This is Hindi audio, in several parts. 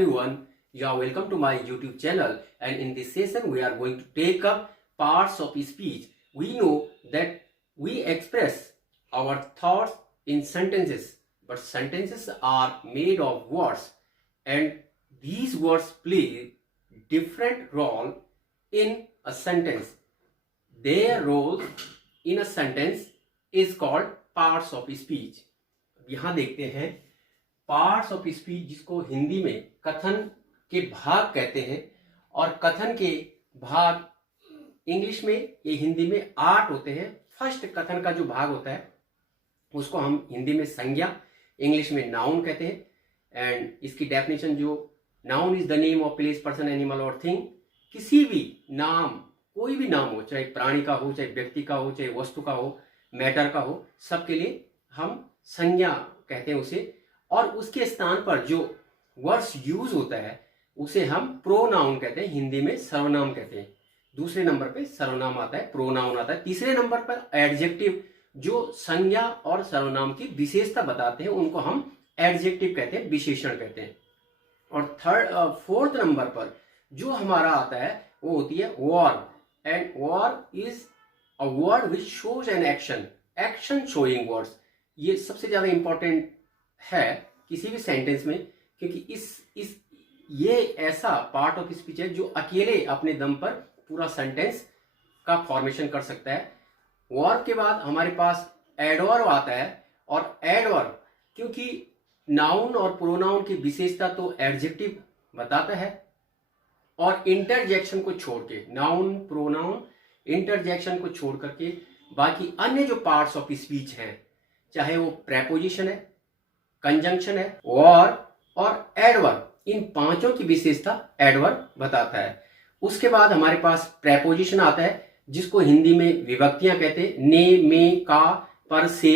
everyone, you are welcome to my YouTube channel, and in this session we are going to take up parts of speech. We know that we express our thoughts in sentences, but sentences are made of words and these words play different role in a sentence. Their role in a sentence is called parts of speech. यहाँ देखते हैं पार्ट्स ऑफ स्पीच, जिसको हिंदी में कथन के भाग कहते हैं, और कथन के भाग इंग्लिश में या हिंदी में 8 होते हैं। फर्स्ट कथन का जो भाग होता है उसको हम हिंदी में संज्ञा, इंग्लिश में नाउन कहते हैं। एंड इसकी डेफिनेशन जो noun is the name of place, person, animal और थिंग। किसी भी नाम, कोई भी नाम हो, चाहे प्राणी का हो, चाहे व्यक्ति का हो, चाहे वस्तु का हो, मैटर का हो, सबके लिए हम संज्ञा कहते हैं उसे। और उसके स्थान पर जो वर्ड्स यूज होता है उसे हम प्रोनाउन कहते हैं, हिंदी में सर्वनाम कहते हैं। दूसरे नंबर पे सर्वनाम आता है, प्रोनाउन आता है। तीसरे नंबर पर एडजेक्टिव, जो संज्ञा और सर्वनाम की विशेषता बताते हैं, उनको हम एडजेक्टिव कहते हैं, विशेषण कहते हैं। और फोर्थ नंबर पर जो हमारा आता है वो होती है verb, and verb is a word which shows an action, action showing words. ये सबसे ज्यादा इंपॉर्टेंट है किसी भी सेंटेंस में, क्योंकि ये ऐसा पार्ट ऑफ स्पीच है जो अकेले अपने दम पर पूरा सेंटेंस का फॉर्मेशन कर सकता है। वर्ब के बाद हमारे पास एडवर्ब आता है, और एडवर्ब क्योंकि नाउन और प्रोनाउन की विशेषता तो एडजेक्टिव बताता है, और इंटरजेक्शन को छोड़ के, नाउन, प्रोनाउन, इंटरजेक्शन को छोड़ करके बाकी अन्य जो पार्ट्स ऑफ स्पीच हैं, चाहे वो प्रेपोजिशन है, कंजंक्शन है, और एडवर्ब, इन पांचों की विशेषता एडवर्ब बताता है। उसके बाद हमारे पास प्रेपोजिशन आता है, जिसको हिंदी में विभक्तियां कहते हैं, ने, में, का, पर, से।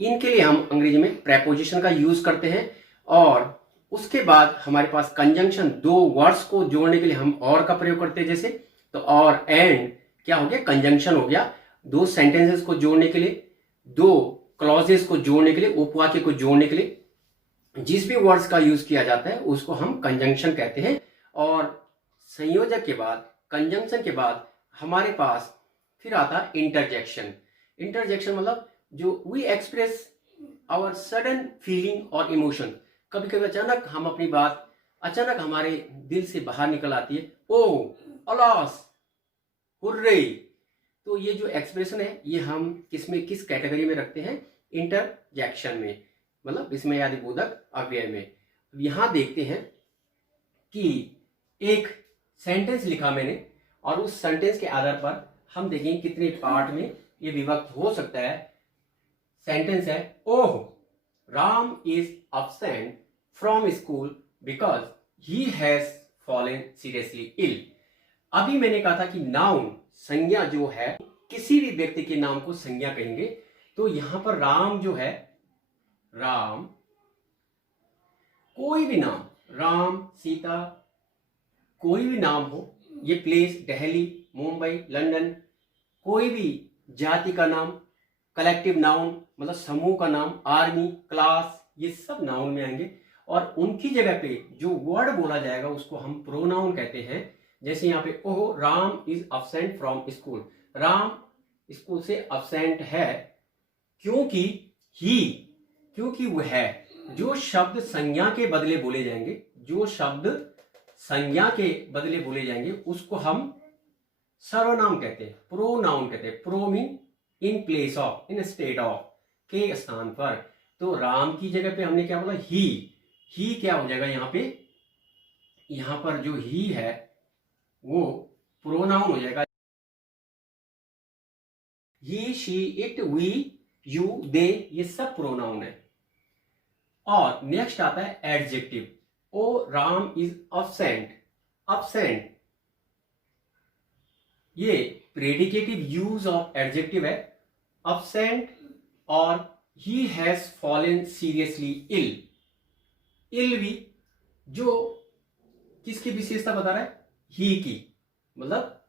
इनके लिए हम अंग्रेजी में प्रेपोजिशन का यूज करते हैं। और उसके बाद हमारे पास कंजंक्शन, दो वर्ड्स को जोड़ने के लिए हम और का प्रयोग करते हैं, जैसे तो और एंड क्या हो गया, कंजंक्शन हो गया। दो सेंटेंसेस को जोड़ने के लिए, दो क्लॉजेस को जोड़ने के लिए, उपवाक्य को जोड़ने के लिए जिस भी वर्ड्स का यूज किया जाता है उसको हम कंजंक्शन कहते हैं। और संयोजक के बाद, कंजंक्शन के बाद हमारे पास फिर आता है इंटरजेक्शन। इंटरजेक्शन मतलब जो we express our sudden feeling और इमोशन। कभी कभी अचानक हम अपनी बात अचानक हमारे दिल से बाहर निकल आती है, ओ अलास, हुर्रे। तो ये जो एक्सप्रेशन है ये हम किस कैटेगरी में रखते हैं, इंटरजेक्शन में, मतलब इसमें आदि बोधक अव्यय में। यहां देखते हैं कि एक सेंटेंस लिखा मैंने, और उस सेंटेंस के आधार पर हम देखेंगे कितने पार्ट में ये विभक्त हो सकता है। सेंटेंस है, oh Ram is absent from school because he has fallen seriously ill. अभी मैंने कहा था कि नाउन, संज्ञा जो है, किसी भी व्यक्ति के नाम को संज्ञा कहेंगे। तो यहां पर राम जो है, राम, कोई भी नाम, राम, सीता, कोई भी नाम हो, ये प्लेस दिल्ली, मुंबई, लंदन, कोई भी जाति का नाम, कलेक्टिव नाउन मतलब समूह का नाम, आर्मी, क्लास, ये सब नाउन में आएंगे। और उनकी जगह पे जो वर्ड बोला जाएगा उसको हम प्रोनाउन कहते हैं। जैसे यहाँ पे, oh Ram is absent from school. Ram school से absent है क्योंकि वह है। जो शब्द संज्ञा के बदले बोले जाएंगे, जो शब्द संज्ञा के बदले बोले जाएंगे उसको हम सर्वनाम कहते हैं, प्रोनाउन कहते हैं। Pro mean in place of, in state of, के स्थान पर। तो राम की जगह पे हमने क्या बोला, ही क्या हो जाएगा यहाँ पे, यहाँ पर जो ही है वो प्रोनाउन हो जाएगा। He, she, it, we, you, they, ये सब प्रोनाउन है। और नेक्स्ट आता है एडजेक्टिव। ओ राम इज absent, ये प्रेडिकेटिव यूज ऑफ एडजेक्टिव है, absent। और he has fallen seriously ill भी जो किसकी विशेषता बता रहा है, ही की, मतलब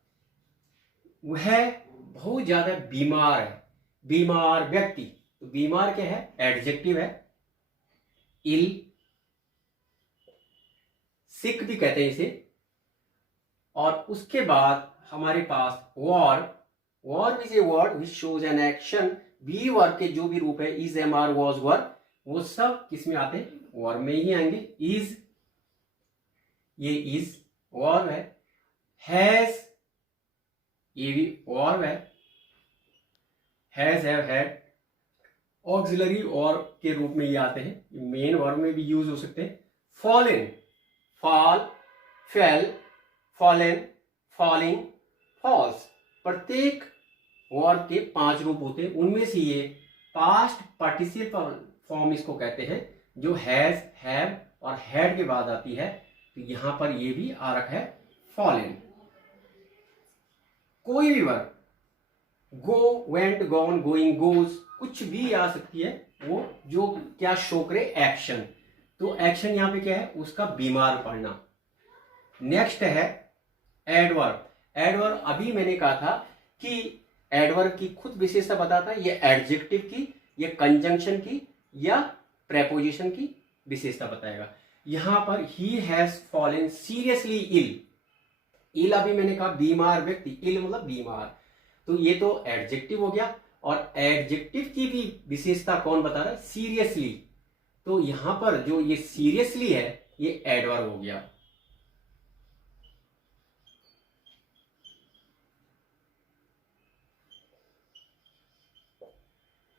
वह बहुत ज्यादा बीमार है, बीमार व्यक्ति। तो बीमार क्या है, एडजेक्टिव है। इल सिक भी कहते हैं इसे। और उसके बाद हमारे पास verb, verb is a word which shows an action. Be verb के जो भी रूप है, is, am, are, was, were, वो सब किस में आते हैं? वॉर में ही आएंगे। इज, ये इज वॉर है। हैज, ये भी वॉर है। हैज, हैव, हैड ऑक्सिलरी और के रूप में ये आते हैं, मेन वर्ब में भी यूज हो सकते हैं। Fallen, fall, fell, fallen, falling, falls, प्रत्येक वर्ब के 5 रूप होते हैं। उनमें से ये पास्ट पार्टिसिपल फॉर्म इसको कहते हैं, जो हैज, हैव और हैड के बाद आती है। तो यहां पर ये भी आ रखा है फॉलन। कोई भी वर्ब, गो, वेंट, गॉन, गोइंग, गोज, कुछ भी आ सकती है, वो जो क्या शो करे? एक्शन। तो एक्शन यहां पे क्या है? उसका बीमार पड़ना। नेक्स्ट है एडवर्ब। एडवर्ब अभी मैंने कहा था कि एडवर्ब की खुद विशेषता बताता है, ये एडजेक्टिव की, ये कंजंक्शन की या प्रेपोजिशन की विशेषता बताएगा। यहां पर ही has fallen seriously ill. Ill अभी मैंने कहा बीमार व्यक्ति, इल मतलब बीमार, तो ये तो एडजेक्टिव हो गया। और एडजेक्टिव की भी विशेषता कौन बता रहा है? सीरियसली। तो यहां पर जो ये सीरियसली है, ये एडवर्ब हो गया।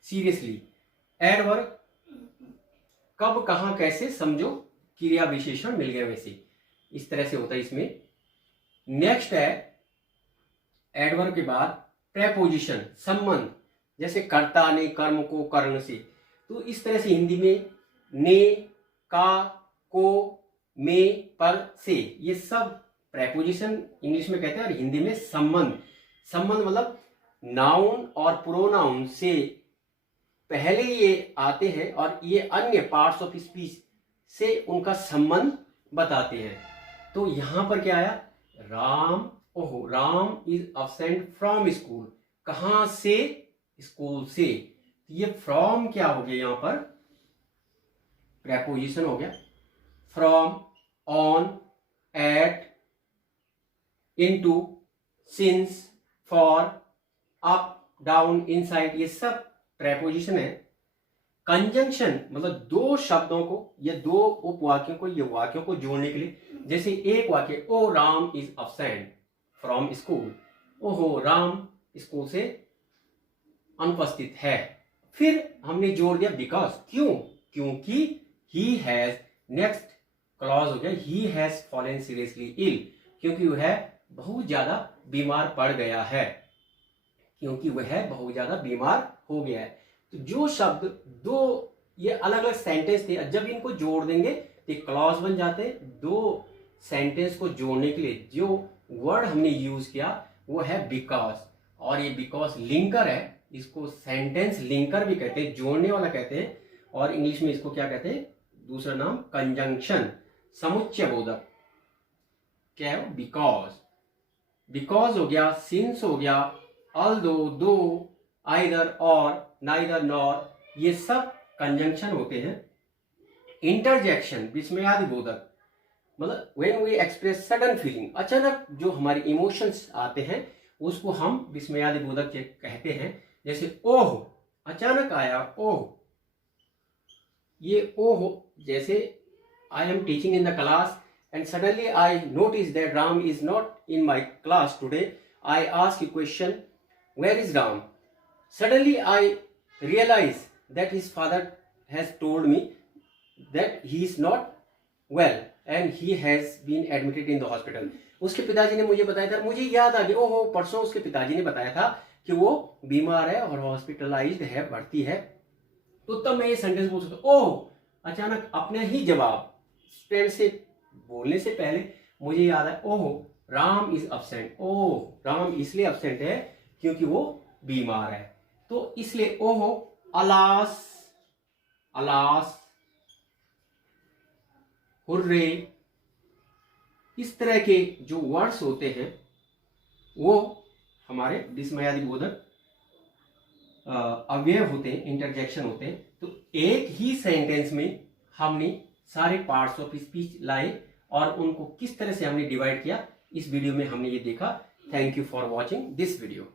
सीरियसली एडवर्ब कब, कहां, कैसे, समझो, क्रिया विशेषण मिल गया वैसे, इस तरह से होता है इसमें। नेक्स्ट है एडवर्ब के बाद प्रेपोजिशन, संबंध, जैसे कर्ता ने कर्म को कर्ण से। तो इस तरह से हिंदी में ने, का, को, में, पर, से, ये सब प्रेपोजिशन इंग्लिश में कहते हैं। और हिंदी में संबंध, संबंध मतलब नाउन और प्रोनाउन से पहले ये आते हैं और ये अन्य पार्ट्स ऑफ स्पीच से उनका संबंध बताते हैं। तो यहां पर क्या आया? राम, ओहो, Ram is absent from school. कहां से? स्कूल से। ये फ्रॉम क्या हो गया? यहां पर प्रेपोजिशन हो गया। From, on, at, into, since, for, up, down, inside, ये सब प्रेपोजिशन है। कंजंक्शन मतलब दो शब्दों को या दो उपवाक्यों को या वाक्यों को जोड़ने के लिए, जैसे एक वाक्य, O Ram is absent from school, ओहो राम स्कूल से अनुपस्थित है। फिर हमने जोड़ दिया बिकॉज, क्यों? क्योंकि ही हैज, नेक्स्ट क्लॉज हो गया, he has fallen seriously ill, क्योंकि वह बहुत ज्यादा बीमार पड़ गया है, क्योंकि वह बहुत ज्यादा बीमार हो गया है। तो जो शब्द दो ये अलग अलग सेंटेंस थे, जब इनको जोड़ देंगे तो क्लॉज बन जाते हैं। दो सेंटेंस को जोड़ने के लिए जो वर्ड हमने यूज किया वो है बिकॉज, और ये बिकॉज लिंकर है, इसको सेंटेंस लिंकर भी कहते हैं, जोड़ने वाला कहते हैं। और इंग्लिश में इसको क्या कहते हैं? दूसरा नाम कंजंक्शन, समुच्चय बोधक। क्या है? बिकॉज। बिकॉज हो गया, सिंस हो गया, ऑल्दो, दो, आइदर, और, नाइदर, नॉर, ये सब कंजंक्शन होते हैं। इंटरजेक्शन, विस्मयादि बोधक, मतलब when we express sudden feeling, अचानक जो हमारे इमोशंस आते हैं उसको हम विस्मयादि बोधक कहते हैं। जैसे ओह, अचानक आया ओह, ये ओह, जैसे I am teaching in the class and suddenly I noticed that Ram is not in my class today. I asked a question, where is Ram? Suddenly I realized that his father has told me that he is not well and he has been admitted in the hospital. उसके पिताजी ने मुझे बताया था, मुझे याद आ गया, ओहो परसों उसके पिताजी ने बताया था कि वो बीमार है और हॉस्पिटलाइज्ड है, भर्ती है। तो तब मैं ये सेंटेंस बोल सकता हूँ, ओह, अचानक अपने ही जवाब फ्रेंड से बोलने से पहले मुझे याद है, ओह राम इज अब्सेंट, ओह राम इसलिए अब्सेंट है क्योंकि वो बीमार है। तो इसलिए ओह, अलास, अलास, हुर्रे, इस तरह के जो वर्ड्स होते हैं वो हमारे विस्मयादि बोधक अवयव होते हैं, इंटरजेक्शन होते हैं। तो एक ही सेंटेंस में हमने सारे पार्ट्स ऑफ स्पीच लाए और उनको किस तरह से हमने डिवाइड किया, इस वीडियो में हमने ये देखा। Thank you for watching this video.